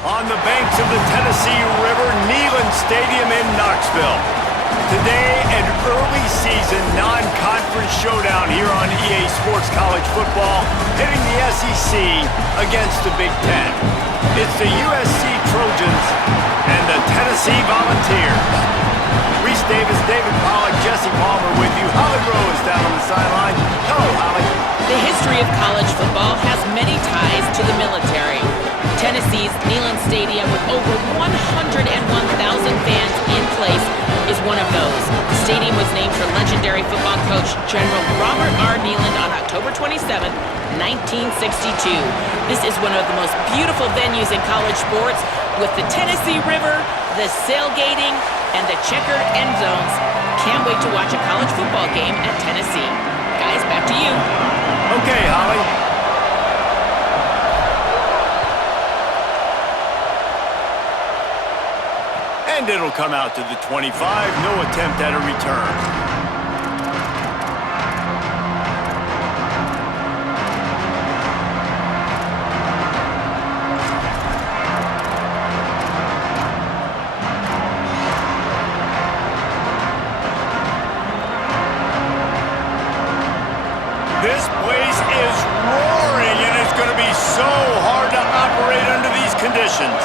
on the banks of the Tennessee River, Neyland Stadium in Knoxville. Today, an early season non-conference showdown here on EA Sports College Football, pitting the SEC against the Big Ten. It's the USC Trojans and the Tennessee Volunteers. Reese Davis, David Pollack, Jesse Palmer with you. Holly Rowe is down on the sideline. Hello, Holly. The history of college football has many ties to the military. Tennessee's Neyland Stadium, with over 101,000 fans in place, is one of those. The stadium was named for legendary football coach General Robert R. Neyland on October 27, 1962. This is one of the most beautiful venues in college sports, with the Tennessee River, the sailgating, and the checkered end zones. Can't wait to watch a college football game at Tennessee. Guys, back to you. Okay, Holly. And it'll come out to the 25. No attempt at a return. This place is roaring, and it's going to be so hard to operate under these conditions.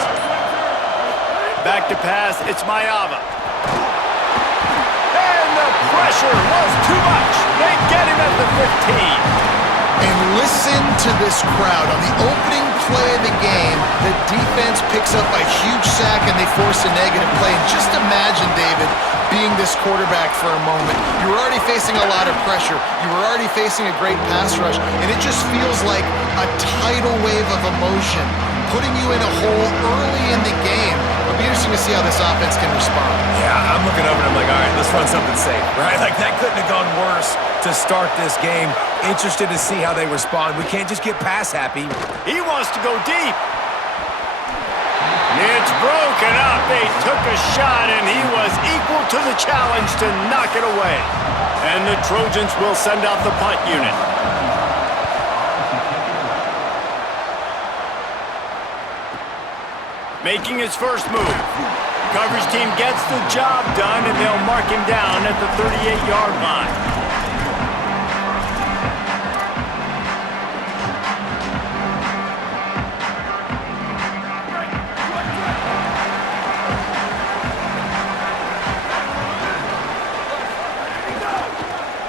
Back to pass, it's Mayava. And the pressure was too much. They get him at the 15. And listen to this crowd. On the opening play of the game, the defense picks up a huge sack and they force a negative play. And just imagine, David, being this quarterback for a moment. You were already facing a lot of pressure. You were already facing a great pass rush. And it just feels like a tidal wave of emotion, putting you in a hole early in the game. It'll be interesting to see how this offense can respond. Yeah, I'm looking over and I'm like, all right, let's run something safe, right? Like, that couldn't have gone worse to start this game. Interested to see how they respond. We can't just get pass happy. He wants to go deep. It's broken up. They took a shot, and he was equal to the challenge to knock it away. And the Trojans will send out the punt unit. Making his first move. Coverage team gets the job done, and they'll mark him down at the 38-yard line.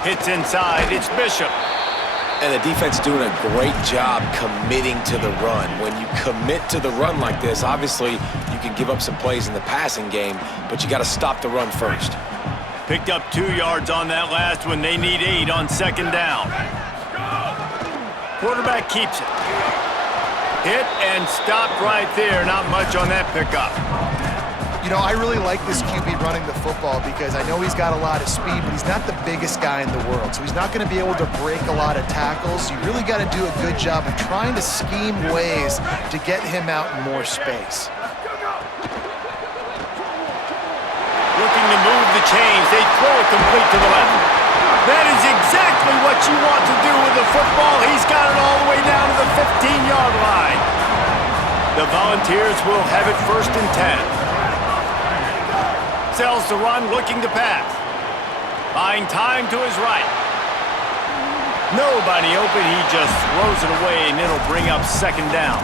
Hits inside, it's Bishop. And the defense doing a great job committing to the run. When you commit to the run like this, obviously you can give up some plays in the passing game, but you got to stop the run first. Picked up 2 yards on that last one. They need 8 on second down. Quarterback keeps it. Hit and stopped right there. Not much on that pickup. You know, I really like this QB running the football because I know he's got a lot of speed, but he's not the biggest guy in the world. So he's not going to be able to break a lot of tackles. You really got to do a good job of trying to scheme ways to get him out in more space. Looking to move the chains. They throw it complete to the left. That is exactly what you want to do with the football. He's got it all the way down to the 15-yard line. The Volunteers will have it 1st and 10. Sells the run, looking to pass. Buying time to his right. Nobody open, he just throws it away, and it'll bring up second down.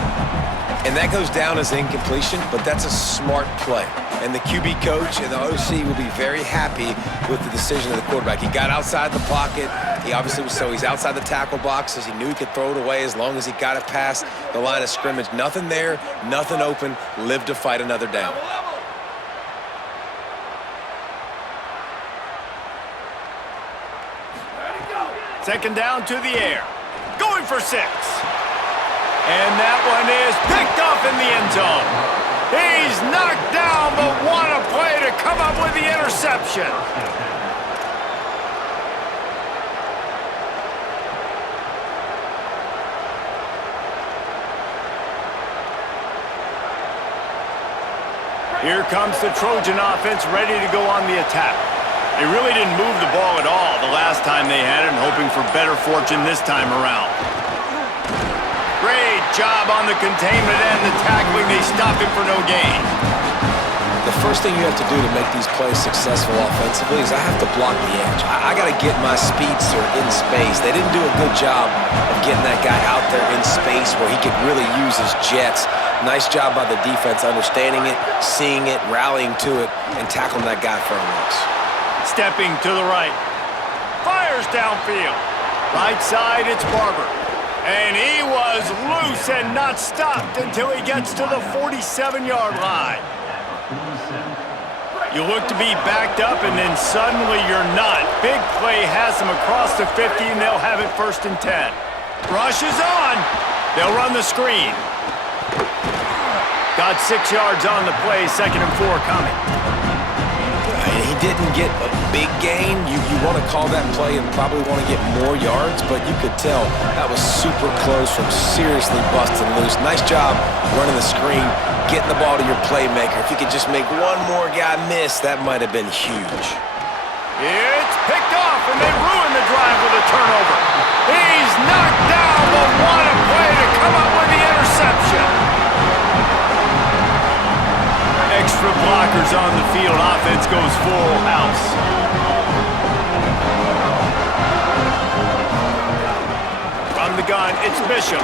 And that goes down as incompletion, but that's a smart play. And the QB coach and the OC will be very happy with the decision of the quarterback. He got outside the pocket. He obviously was, so he's outside the tackle boxes. He knew he could throw it away as long as he got it past the line of scrimmage. Nothing there, nothing open. Lived to fight another down. Second down to the air. Going for 6. And that one is picked off in the end zone. He's knocked down, but what a play to come up with the interception. Here comes the Trojan offense ready to go on the attack. They really didn't move the ball at all the last time they had it, and hoping for better fortune this time around. Great job on the containment and the tackling. They stopped him for no gain. The first thing you have to do to make these plays successful offensively is I have to block the edge. I got to get my speedster in space. They didn't do a good job of getting that guy out there in space where he could really use his jets. Nice job by the defense understanding it, seeing it, rallying to it, and tackling that guy for a loss. Stepping to the right. Fires downfield. Right side, it's Barber. And he was loose and not stopped until he gets to the 47-yard line. You look to be backed up, and then suddenly you're not. Big play has them across the 50, and they'll have it 1st and 10. Rush is on. They'll run the screen. Got 6 yards on the play, 2nd and 4 coming. He didn't get a big gain. You want to call that play and probably want to get more yards, but you could tell that was super close from seriously busting loose. Nice job running the screen, getting the ball to your playmaker. If you could just make one more guy miss, that might have been huge. It's picked off, and they ruin the drive with a turnover. He's knocked down, but what a play to come up with the interception. Extra blockers on the field. Offense goes full house. From the gun, it's Bishop.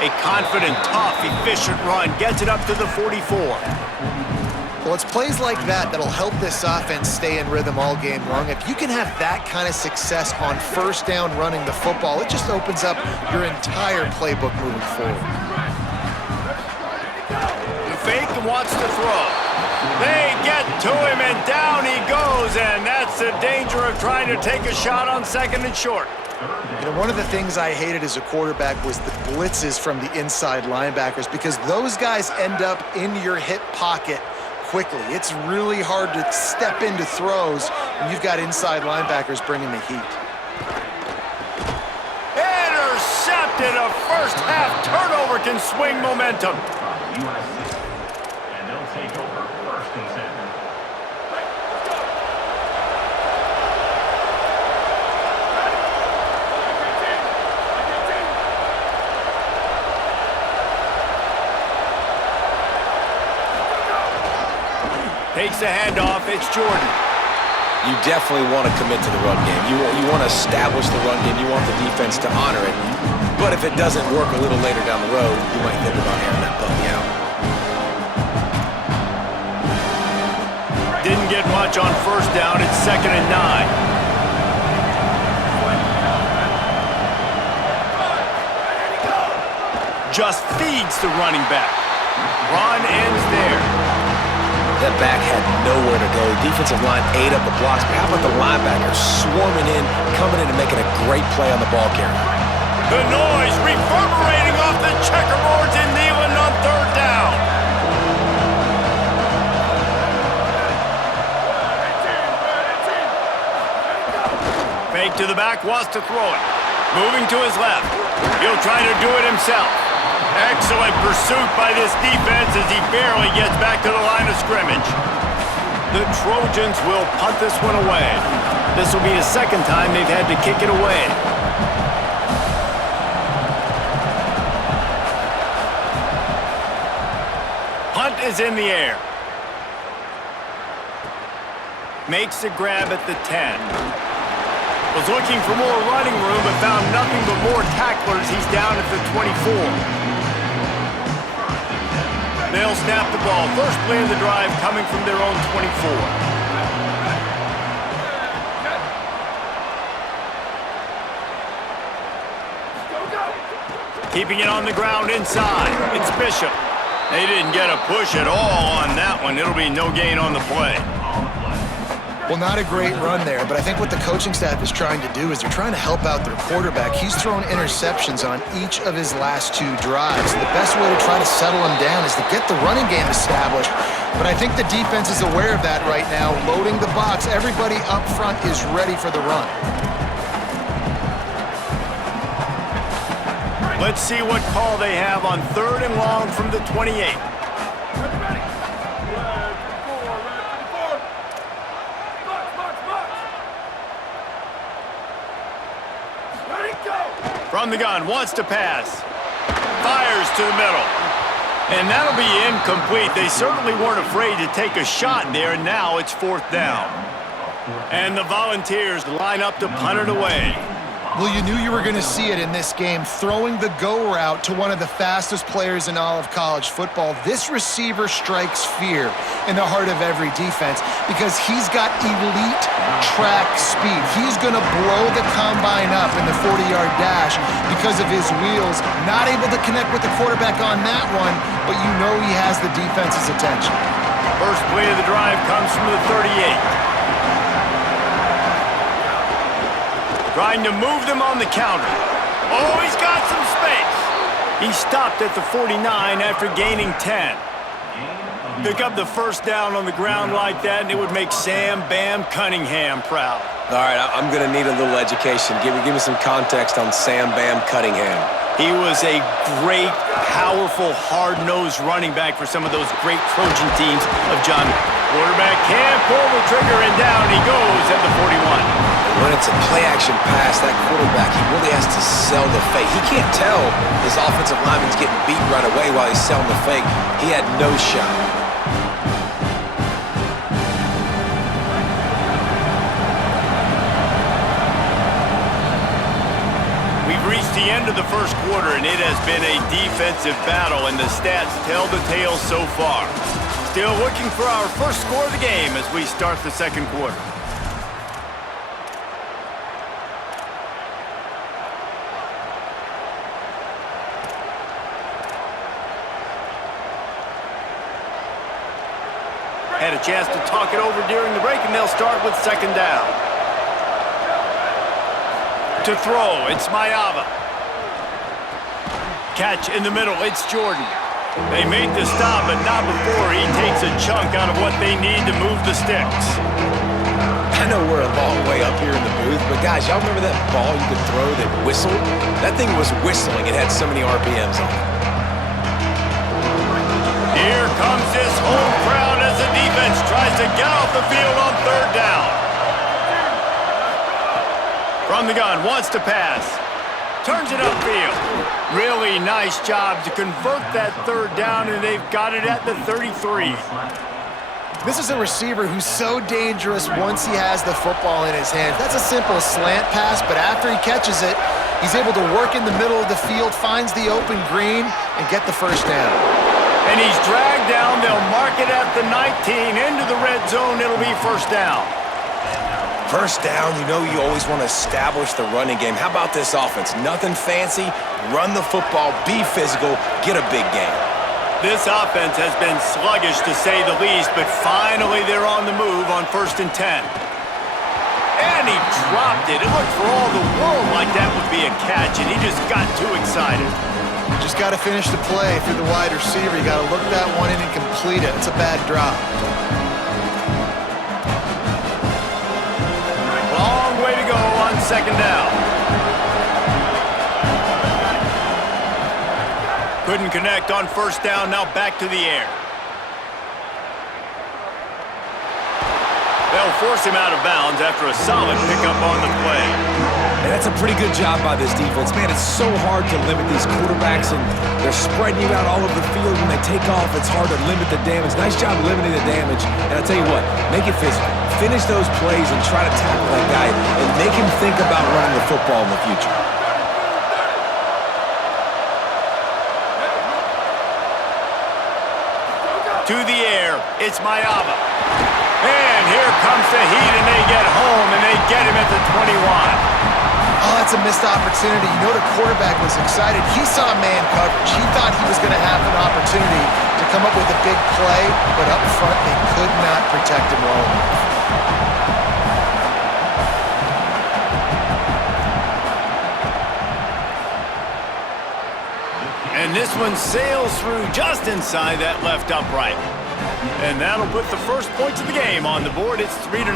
A confident, tough, efficient run. Gets it up to the 44. Well, it's plays like that that'll help this offense stay in rhythm all game long. If you can have that kind of success on 1st down running the football, it just opens up your entire playbook moving forward. Fake and wants to throw. They get to him, and down he goes, and that's the danger of trying to take a shot on 2nd and short. You know, one of the things I hated as a quarterback was the blitzes from the inside linebackers, because those guys end up in your hip pocket quickly. It's really hard to step into throws when you've got inside linebackers bringing the heat. Intercepted. A first half turnover can swing momentum. Takes the handoff, it's Jordan. You definitely want to commit to the run game. You want to establish the run game. You want the defense to honor it. But if it doesn't work a little later down the road, you might think about airing that puppy out. Didn't get much on 1st down. It's 2nd and 9. Just feeds the running back. Run ends there. That back had nowhere to go. Defensive line ate up the blocks, but how about the linebackers swarming in, coming in and making a great play on the ball carrier? The noise reverberating off the checkerboards in Neyland on 3rd down. Fake to the back, wants to throw it. Moving to his left. He'll try to do it himself. Excellent pursuit by this defense as he barely gets back to the line of scrimmage. The Trojans will punt this one away. This will be the 2nd time they've had to kick it away. Punt is in the air. Makes the grab at the 10. Was looking for more running room but found nothing but more tacklers. He's down at the 24. They'll snap the ball. First play of the drive coming from their own 24. Keeping it on the ground inside. It's Bishop. They didn't get a push at all on that one. It'll be no gain on the play. Well, not a great run there, but I think what the coaching staff is trying to do is they're trying to help out their quarterback. He's thrown interceptions on each of his last 2 drives. The best way to try to settle him down is to get the running game established. But I think the defense is aware of that right now, loading the box. Everybody up front is ready for the run. Let's see what call they have on 3rd and long from the 28. From From the gun, wants to pass. Fires to the middle. And that'll be incomplete. They certainly weren't afraid to take a shot there, and now it's 4th down. And the Volunteers line up to punt it away. Well, you knew you were going to see it in this game, throwing the go route to one of the fastest players in all of college football. This receiver strikes fear in the heart of every defense because he's got elite track speed. He's going to blow the combine up in the 40-yard dash because of his wheels. Not able to connect with the quarterback on that one, but you know he has the defense's attention. First play of the drive comes from the 38. Trying to move them on the counter. Oh, he's got some space. He stopped at the 49 after gaining 10. Pick up the first down on the ground like that, and it would make Sam Bam Cunningham proud. All right, I'm going to need a little education. Give me some context on Sam Bam Cunningham. He was a great, powerful, hard-nosed running back for some of those great Trojan teams of John. Quarterback can't pull the trigger, and down he goes at the 41. When it's a play-action pass, that quarterback, he really has to sell the fake. He can't tell his offensive lineman's getting beat right away while he's selling the fake. He had no shot. We've reached the end of the first quarter, and it has been a defensive battle, and the stats tell the tale so far. Still looking for our first score of the game as we start the second quarter. Had a chance to talk it over during the break, and they'll start with 2nd down. To throw, it's Mayava. Catch in the middle, it's Jordan. They made the stop, but not before he takes a chunk out of what they need to move the sticks. I know we're a long way up here in the booth, but guys, y'all remember that ball you could throw that whistled? That thing was whistling. It had so many RPMs on it. Here comes this home crowd as the defense tries to get off the field on 3rd down. From the gun, wants to pass. Turns it upfield. Really nice job to convert that 3rd down, and they've got it at the 33. This is a receiver who's so dangerous once he has the football in his hand. That's a simple slant pass, but after he catches it, he's able to work in the middle of the field, finds the open green, and get the first down. And he's dragged down. They'll mark it at the 19. Into the red zone, it'll be 1st down. First down, you know you always want to establish the running game. How about this offense? Nothing fancy. Run the football, be physical, get a big gain. This offense has been sluggish, to say the least, but finally they're on the move on 1st and 10. And he dropped it. It looked for all the world like that would be a catch, and he just got too excited. Just got to finish the play. If you're the wide receiver, you got to look that one in and complete it. It's a bad drop. Long way to go on 2nd down. Couldn't connect on 1st down. Now back to the air. They'll force him out of bounds after a solid pickup on the play. And that's a pretty good job by this defense. Man, it's so hard to limit these quarterbacks, and they're spreading you out all over the field. When they take off, it's hard to limit the damage. Nice job limiting the damage. And I'll tell you what, make it physical. Finish those plays and try to tackle that guy and make him think about running the football in the future. To the air, it's Mayava. And here comes the heat, and they get home, and they get him at the 21. Oh, that's a missed opportunity. You know the quarterback was excited. He saw man coverage. He thought he was going to have an opportunity to come up with a big play, but up front they could not protect him well enough. And this one sails through just inside that left upright. And that'll put the first points of the game on the board. It's 3-0.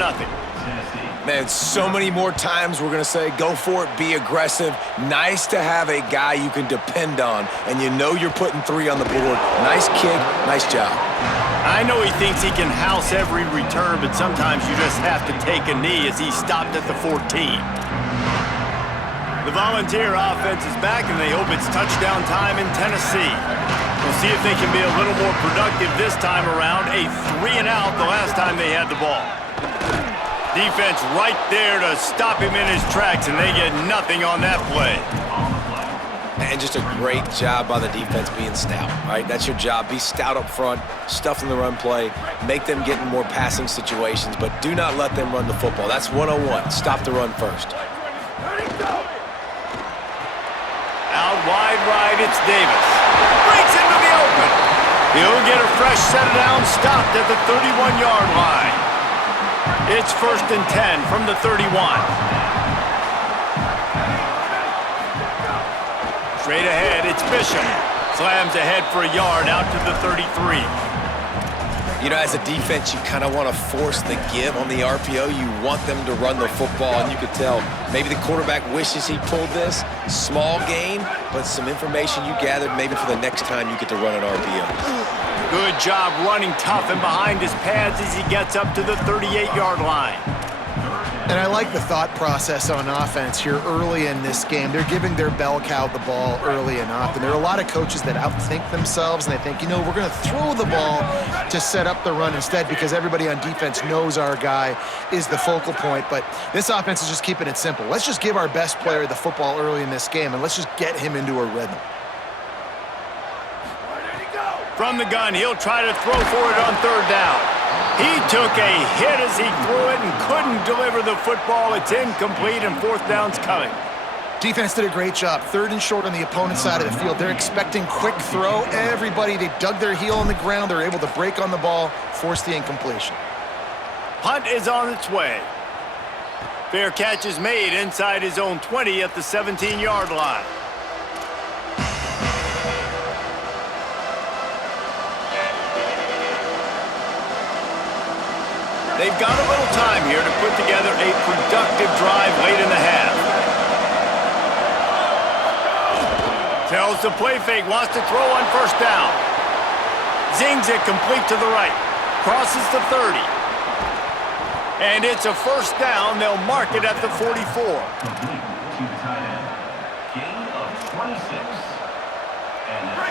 Man, so many more times we're going to say, go for it, be aggressive. Nice to have a guy you can depend on, and you know you're putting 3 on the board. Nice kick, nice job. I know he thinks he can house every return, but sometimes you just have to take a knee as he stopped at the 14. The Volunteer offense is back, and they hope it's touchdown time in Tennessee. We'll see if they can be a little more productive this time around. A 3-and-out the last time they had the ball. Defense right there to stop him in his tracks, and they get nothing on that play. And just a great job by the defense being stout, right? That's your job. Be stout up front, stuff in the run play, make them get in more passing situations, but do not let them run the football. That's 101. Stop the run first. Out wide right, it's Davis. Breaks into the open. He'll get a fresh set of downs stopped at the 31-yard line. It's 1st and 10 from the 31. Straight ahead, it's Bishop. Slams ahead for a yard out to the 33. You know, as a defense, you kind of want to force the give on the RPO. You want them to run the football, and you could tell maybe the quarterback wishes he pulled this. Small gain, but some information you gathered maybe for the next time you get to run an RPO. Good job running tough and behind his pads as he gets up to the 38-yard line. And I like the thought process on offense here early in this game. They're giving their bell cow the ball early and often. There are a lot of coaches that outthink themselves, and they think, you know, we're going to throw the ball to set up the run instead because everybody on defense knows our guy is the focal point. But this offense is just keeping it simple. Let's just give our best player the football early in this game, and let's just get him into a rhythm. From the gun, he'll try to throw for it on 3rd down. He took a hit as he threw it and couldn't deliver the football. It's incomplete, and 4th down's coming. Defense did a great job. 3rd and short on the opponent's side of the field. They're expecting quick throw. Everybody, they dug their heel on the ground. They're able to break on the ball, force the incompletion. Punt is on its way. Fair catch is made inside his own 20 at the 17-yard line. They've got a little time here to put together a productive drive late in the half. Tells the play fake, wants to throw on 1st down. Zings it complete to the right. Crosses the 30. And it's a 1st down. They'll mark it at the 44.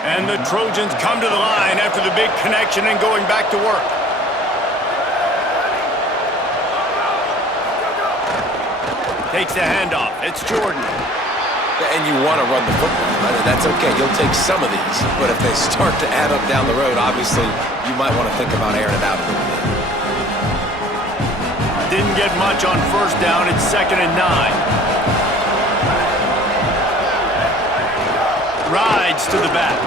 And the Trojans come to the line after the big connection and going back to work. Takes the handoff. It's Jordan. And you want to run the football, right? That's okay. You'll take some of these. But if they start to add up down the road, obviously, you might want to think about airing it out a little bit. Didn't get much on 1st down. It's 2nd and 9. Rides to the back.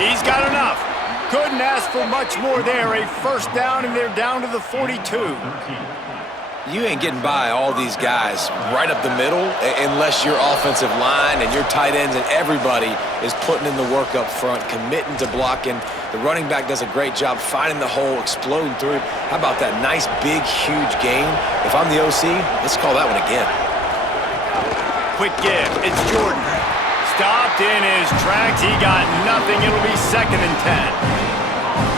He's got enough. Couldn't ask for much more there. A 1st down, and they're down to the 42. You ain't getting by all these guys right up the middle unless your offensive line and your tight ends and everybody is putting in the work up front, committing to blocking. The running back does a great job finding the hole, exploding through it. How about that nice, big, huge gain? If I'm the OC, let's call that one again. Quick give. It's Jordan. Stopped in his tracks. He got nothing. It'll be 2nd and 10.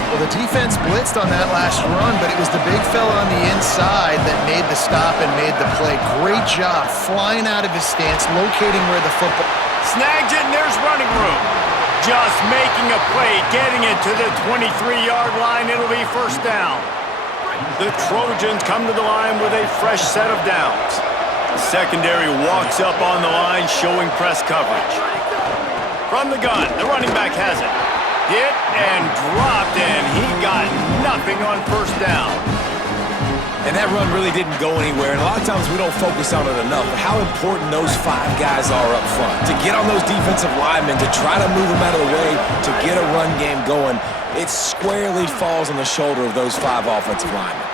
Well, the defense blitzed on that last run, but it was the big fella on the inside that made the stop and made the play. Great job flying out of his stance, locating where the football... Snags it, and there's running room. Just making a play, getting it to the 23-yard line. It'll be 1st down. The Trojans come to the line with a fresh set of downs. The secondary walks up on the line, showing press coverage. From the gun, the running back has it. Hit and dropped, and he got nothing on 1st down. And that run really didn't go anywhere, and a lot of times we don't focus on it enough, but how important those 5 guys are up front. To get on those defensive linemen, to try to move them out of the way, to get a run game going, it squarely falls on the shoulder of those 5 offensive linemen.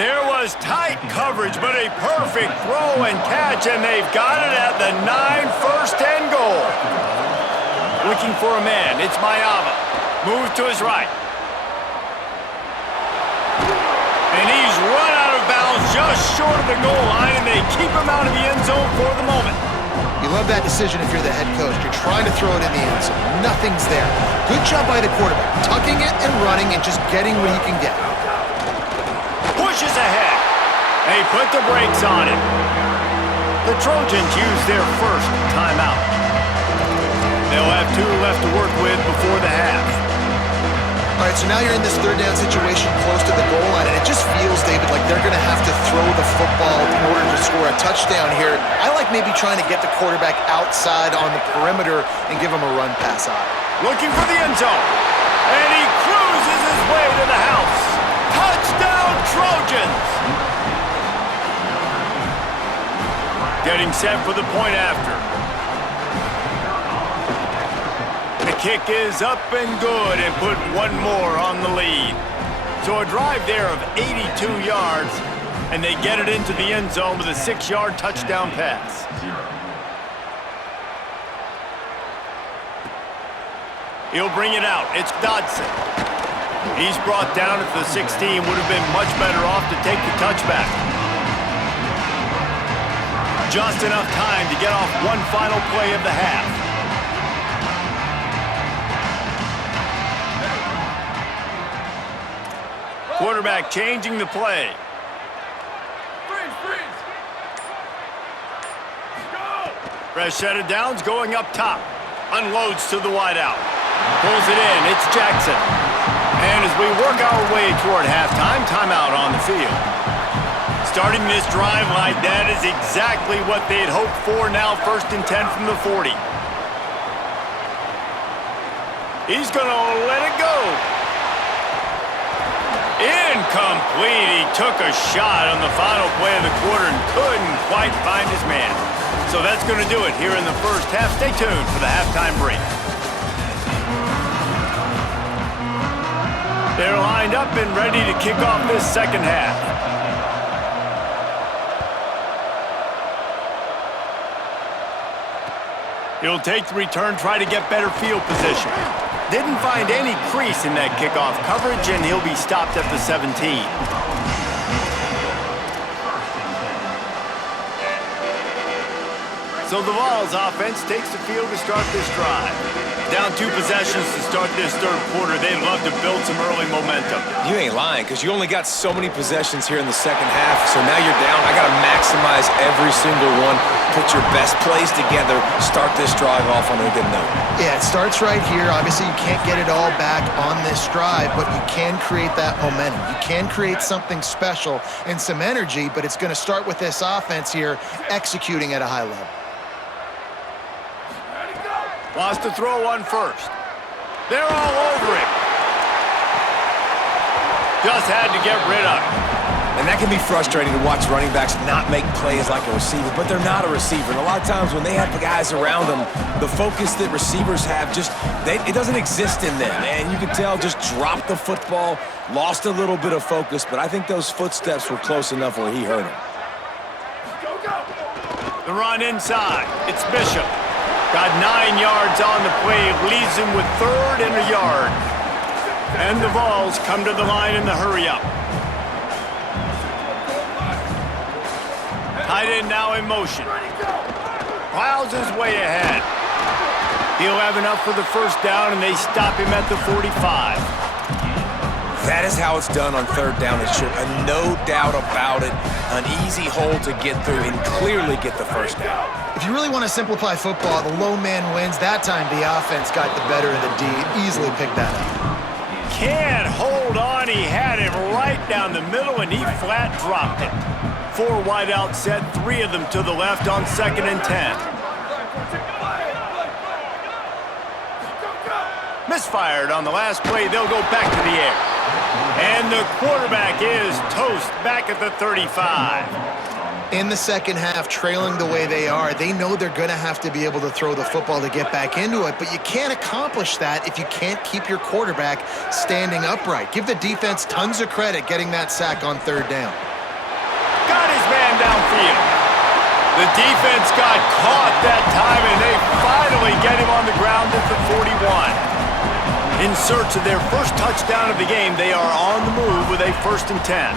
There was tight coverage, but a perfect throw and catch, and they've got it at the 9, 1st and goal. Looking for a man, it's Mayava. Moves to his right. And he's run out of bounds just short of the goal line, and they keep him out of the end zone for the moment. You love that decision if you're the head coach. You're trying to throw it in the end zone. Nothing's there. Good job by the quarterback, tucking it and running and just getting what he can get. Pushes ahead. They put the brakes on him. The Trojans use their first timeout. They'll have 2 left to work with before the half. All right, so now you're in this third down situation close to the goal line, and it just feels, David, like they're going to have to throw the football in order to score a touchdown here. I like maybe trying to get the quarterback outside on the perimeter and give him a run pass out. Looking for the end zone. And he cruises his way to the house. Touchdown, Trojans! Getting set for the point after. The kick is up and good and put 1 more on the lead. So a drive there of 82 yards, and they get it into the end zone with a 6-yard touchdown pass. He'll bring it out. It's Dodson. He's brought down at the 16. Would have been much better off to take the touchback. Just enough time to get off one final play of the half. Quarterback changing the play. Fresh set of downs going up top. Unloads to the wideout. Pulls it in. It's Jackson. And as we work our way toward halftime, timeout on the field. Starting this drive like that is exactly what they'd hoped for. Now 1st and 10 from the 40. He's going to let it go. Incomplete. He took a shot on the final play of the quarter and couldn't quite find his man. So that's going to do it here in the first half. Stay tuned for the halftime break. They're lined up and ready to kick off this second half. He'll take the return, try to get better field position. Didn't find any crease in that kickoff coverage, and he'll be stopped at the 17. So the Vols offense takes the field to start this drive. Down 2 possessions to start this third quarter. They'd love to build some early momentum. You ain't lying, because you only got so many possessions here in the second half, so now you're down. I got to maximize every single one, put your best plays together, start this drive off on a good note. Yeah, it starts right here. Obviously, you can't get it all back on this drive, but you can create that momentum. You can create something special and some energy, but it's going to start with this offense here executing at a high level. Wants to throw on first. They're all over him. Just had to get rid of it. And that can be frustrating to watch running backs not make plays like a receiver, but they're not a receiver. And a lot of times when they have the guys around them, the focus that receivers have it doesn't exist in them. And you can tell just dropped the football, lost a little bit of focus, but I think those footsteps were close enough where he hurt him. The run inside. It's Bishop. Got 9 yards on the play, leaves him with 3rd and a yard. And the Vols come to the line in the hurry-up. Tight end now in motion. Plows his way ahead. He'll have enough for the first down, and they stop him at the 45. That is how it's done on 3rd down and short. No doubt about it. An easy hole to get through and clearly get the first down. If you really want to simplify football, the low man wins. That time the offense got the better of the D. Easily picked that up. Can't hold on. He had him right down the middle, and he flat dropped it. 4 wide out set, 3 of them to the left on 2nd and 10. Misfired on the last play. They'll go back to the air. And the quarterback is toast back at the 35. In the second half, trailing the way they are, they know they're going to have to be able to throw the football to get back into it, but you can't accomplish that if you can't keep your quarterback standing upright. Give the defense tons of credit getting that sack on 3rd down. Got his man downfield. The defense got caught that time, and they finally get him on the ground at the 41. In search of their first touchdown of the game, they are on the move with a 1st and 10.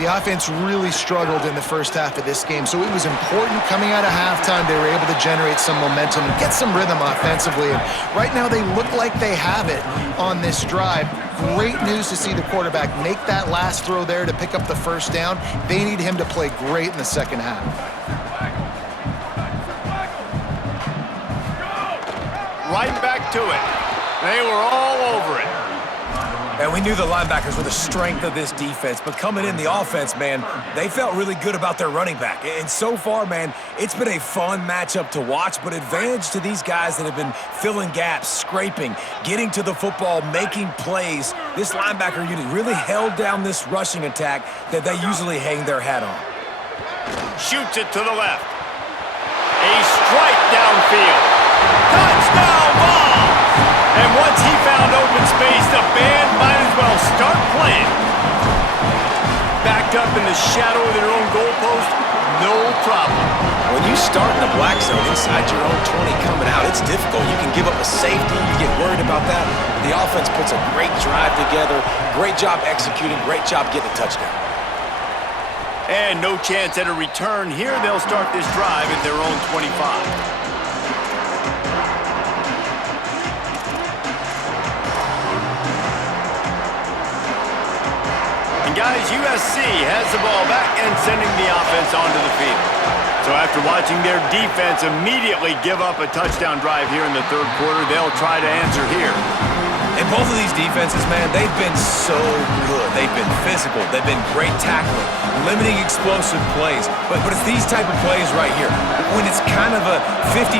The offense really struggled in the first half of this game, so it was important coming out of halftime. They were able to generate some momentum and get some rhythm offensively. And right now they look like they have it on this drive. Great news to see the quarterback make that last throw there to pick up the first down. They need him to play great in the second half. right back to it. They were all over it. And we knew the linebackers were the strength of this defense, but coming in the offense, man, they felt really good about their running back. And so far, man, it's been a fun matchup to watch, but advantage to these guys that have been filling gaps, scraping, getting to the football, making plays. This linebacker unit really held down this rushing attack that they usually hang their hat on. Shoots it to the left. A strike downfield. Touchdown ball! And once he found open space, the band might as well start playing. Backed up in the shadow of their own goalpost, no problem. When you start in the black zone inside your own 20 coming out, it's difficult. You can give up a safety. You get worried about that. The offense puts a great drive together. Great job executing. Great job getting a touchdown. And no chance at a return here. They'll start this drive at their own 25. Guys, USC has the ball back and sending the offense onto the field. So after watching their defense immediately give up a touchdown drive here in the third quarter, they'll try to answer here. And both of these defenses, man, they've been so good. They've been physical. They've been great tackling, limiting explosive plays. But it's these type of plays right here, when it's kind of a 50-50,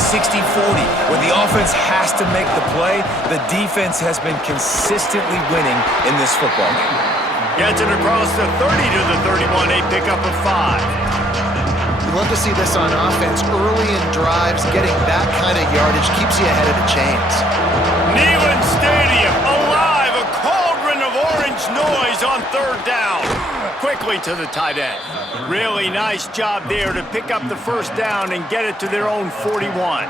60-40, where the offense has to make the play, the defense has been consistently winning in this football game. Gets it across the 30 to the 31, a pickup of 5. You love to see this on offense. Early in drives, getting that kind of yardage keeps you ahead of the chains. Neyland Stadium, alive, a cauldron of orange noise on third down. Quickly to the tight end. Really nice job there to pick up the first down and get it to their own 41.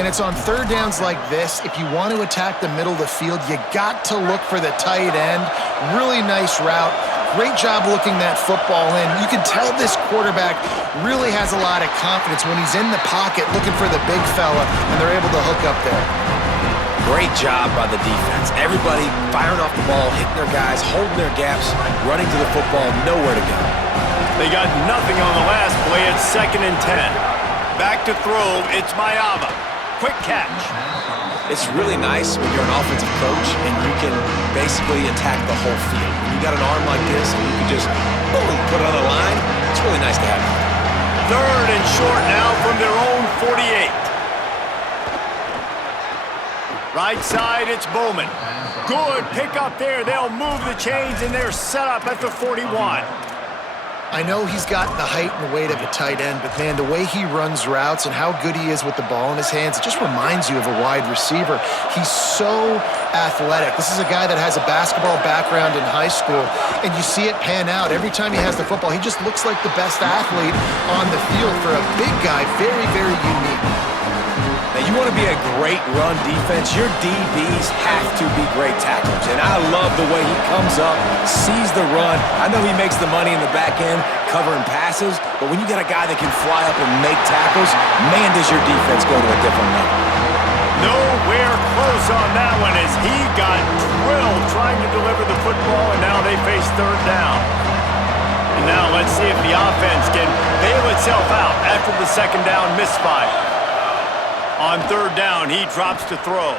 And it's on third downs like this, if you want to attack the middle of the field, you got to look for the tight end. Really nice route. Great job looking that football in. You can tell this quarterback really has a lot of confidence when he's in the pocket looking for the big fella, and they're able to hook up there. Great job by the defense. Everybody firing off the ball, hitting their guys, holding their gaps, running to the football, nowhere to go. They got nothing on the last play. It's 2nd and 10. Back to throw, it's Mayava. Quick catch. It's really nice when you're an offensive coach and you can basically attack the whole field. When you got an arm like this and you can just boom, put it on the line, it's really nice to have. 3rd and short now from their own 48. Right side, it's Bowman. Good pick up there. They'll move the chains and they're set up at the 41. I know he's got the height and weight of a tight end, but man, the way he runs routes and how good he is with the ball in his hands, it just reminds you of a wide receiver. He's so athletic. This is a guy that has a basketball background in high school, and you see it pan out. Every time he has the football, he just looks like the best athlete on the field. For a big guy, very, very unique. Now, you want to be a great run defense, your DBs have to be great tacklers. And I love the way he comes up, sees the run. I know he makes the money in the back end covering passes, but when you got a guy that can fly up and make tackles, man, does your defense go to a different level. Nowhere close on that one as he got drilled trying to deliver the football, and now they face 3rd down. And now let's see if the offense can bail itself out after the 2nd down misfire. On 3rd down, he drops to throw.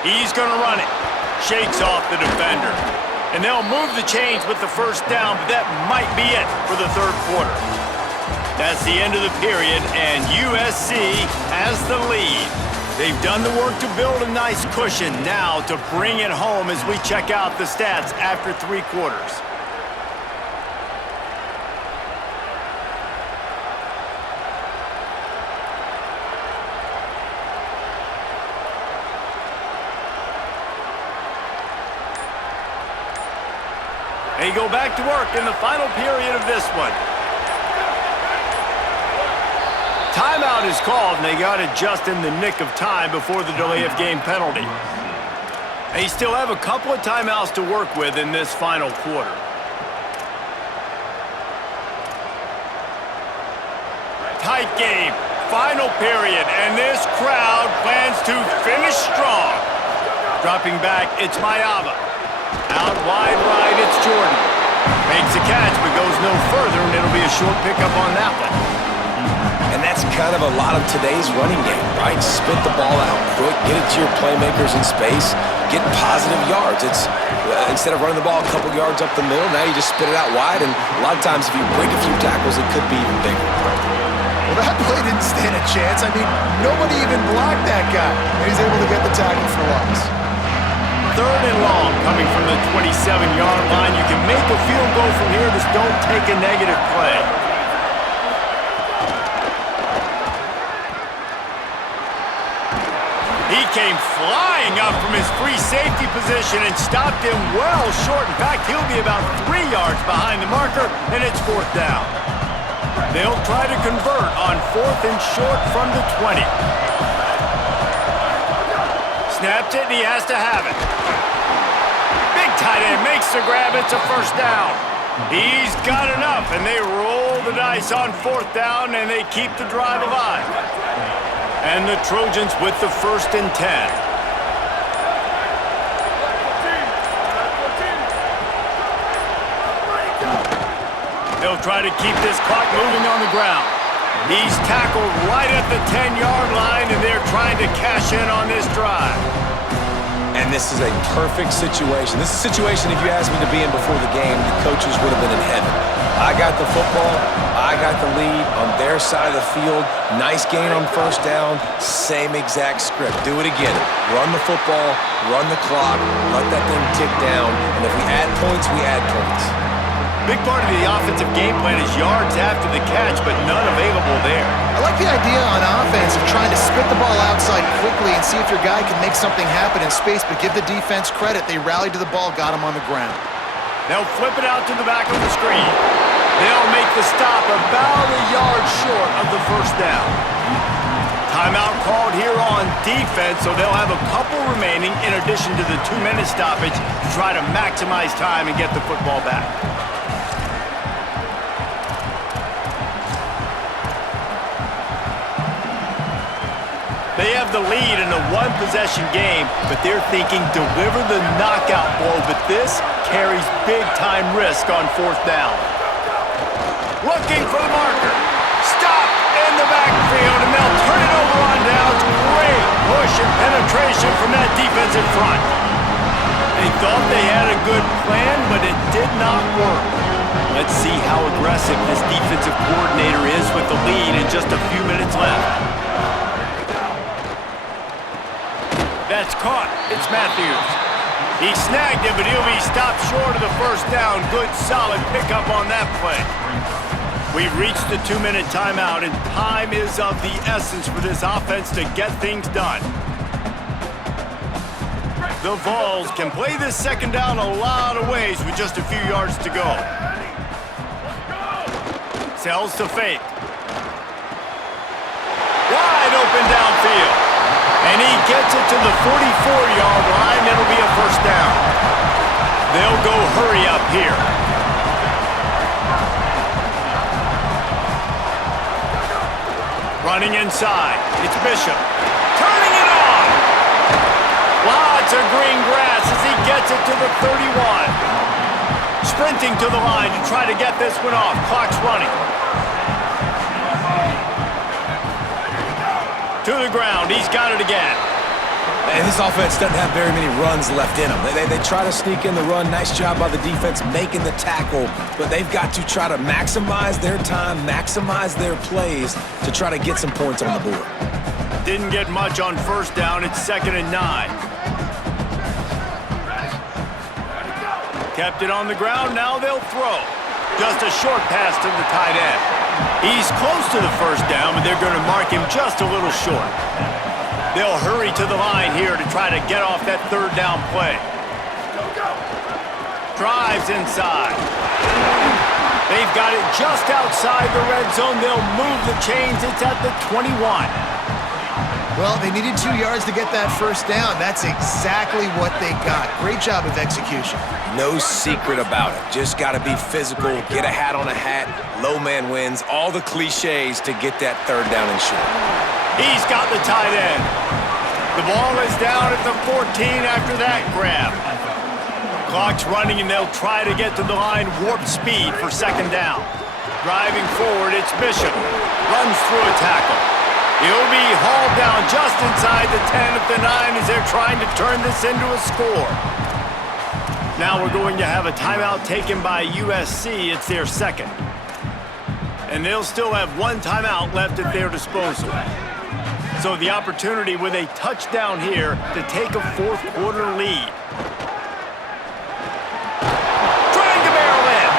He's going to run it. Shakes off the defender. And they'll move the chains with the 1st down, but that might be it for the 3rd quarter. That's the end of the period, and USC has the lead. They've done the work to build a nice cushion. Now to bring it home as we check out the stats after 3 quarters. They go back to work in the final period of this one. Timeout is called, and they got it just in the nick of time before the delay of game penalty. They still have a couple of timeouts to work with in this final quarter. Tight game, final period, and this crowd plans to finish strong. Dropping back, it's Mayava. Out wide right, it's Jordan. Makes a catch, but goes no further, and it'll be a short pickup on that one. And that's kind of a lot of today's running game, right? Spit the ball out quick, get it to your playmakers in space, get positive yards. It's instead of running the ball a couple yards up the middle, now you just spit it out wide, and a lot of times if you break a few tackles, it could be even bigger. Well, that play didn't stand a chance. I mean, nobody even blocked that guy. And he's able to get the tackle for loss. 3rd and long coming from the 27-yard line. You can make a field goal from here. Just don't take a negative play. He came flying up from his free safety position and stopped him well short. In fact, he'll be about 3 yards behind the marker, and it's 4th down. They'll try to convert on 4th and short from the 20. Snaps it, and he has to have it. Big tight end makes the grab. It's a 1st down. He's got enough, and they roll the dice on 4th down, and they keep the drive alive. And the Trojans with the 1st and 10. They'll try to keep this clock moving on the ground. He's tackled right at the 10-yard line, and they're trying to cash in on this drive. And this is a perfect situation. This is a situation, if you asked me to be in before the game, the coaches would have been in heaven. I got the football. I got the lead on their side of the field. Nice gain on 1st down. Same exact script. Do it again. Run the football, run the clock, let that thing tick down, and if we add points, we add points. Big part of the offensive game plan is yards after the catch, but none available there. I like the idea on offense of trying to spit the ball outside quickly and see if your guy can make something happen in space, but give the defense credit. They rallied to the ball, got him on the ground. They'll flip it out to the back of the screen. They'll make the stop about a yard short of the 1st down. Timeout called here on defense, so they'll have a couple remaining in addition to the 2-minute stoppage to try to maximize time and get the football back. They have the lead in a 1-possession game, but they're thinking deliver the knockout blow, but this carries big-time risk on 4th down. Looking for the marker. Stop in the backfield, and they'll turn it over on downs. Great push and penetration from that defensive front. They thought they had a good plan, but it did not work. Let's see how aggressive this defensive coordinator is with the lead and just a few minutes left. That's caught. It's Matthews. He snagged it, but he'll be stopped short of the 1st down. Good, solid pickup on that play. We've reached the 2-minute timeout, and time is of the essence for this offense to get things done. The Vols can play this 2nd down a lot of ways with just a few yards to go. Sells to fake. Wide open downfield. And he gets it to the 44-yard line. It'll be a 1st down. They'll go hurry up here. Running inside. It's Bishop. Turning it on. Lots of green grass as he gets it to the 31. Sprinting to the line to try to get this one off. Clock's running. To the ground. He's got it again. And this offense doesn't have very many runs left in them. They try to sneak in the run. Nice job by the defense making the tackle. But they've got to try to maximize their time, maximize their plays to try to get some points on the board. Didn't get much on 1st down. It's 2nd and 9. Kept it on the ground. Now they'll throw. Just a short pass to the tight end. He's close to the 1st down, but they're going to mark him just a little short. They'll hurry to the line here to try to get off that 3rd down play. Drives inside. They've got it just outside the red zone. They'll move the chains. It's at the 21. Well, they needed 2 yards to get that 1st down. That's exactly what they got. Great job of execution. No secret about it. Just got to be physical, get a hat on a hat, low man wins, all the cliches to get that 3rd down and short. He's got the tight end. The ball is down at the 14 after that grab. Clock's running, and they'll try to get to the line warp speed for 2nd down. Driving forward, it's Bishop. Runs through a tackle. He'll be hauled down just inside the 10 at the 9 as they're trying to turn this into a score. Now we're going to have a timeout taken by USC. It's their second. And they'll still have one timeout left at their disposal. So the opportunity with a touchdown here to take a fourth quarter lead. Trying to barrel in.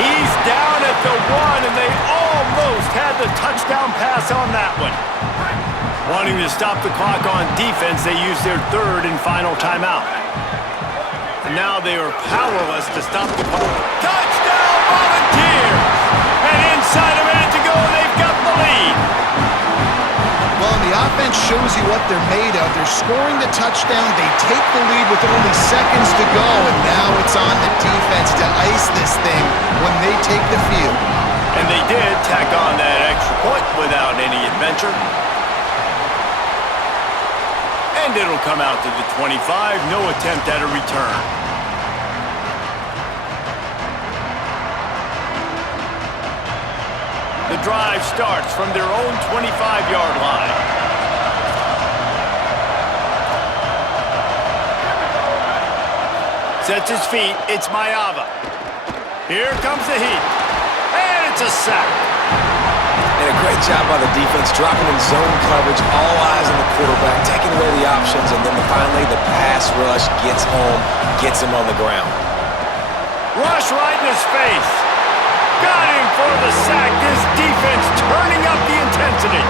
He's down at the 1, and they almost had the touchdown pass on that one. Wanting to stop the clock on defense, they use their third and final timeout. And now they are powerless to stop the clock. Touchdown Volunteers! And inside a minute to go, they've got the lead. Well, the offense shows you what they're made of. They're scoring the touchdown. They take the lead with only seconds to go, and now it's on the defense to ice this thing when they take the field. And they did tack on that extra point without any adventure. And it'll come out to the 25. No attempt at a return. The drive starts from their own 25-yard line. Sets his feet. It's Maiava. Here comes the heat. And it's a sack. And a great job by the defense, dropping in zone coverage, all eyes on the quarterback, taking away the options, and then finally the pass rush gets home, gets him on the ground. Rush right in his face. Got him for the sack. This defense turning up the intensity.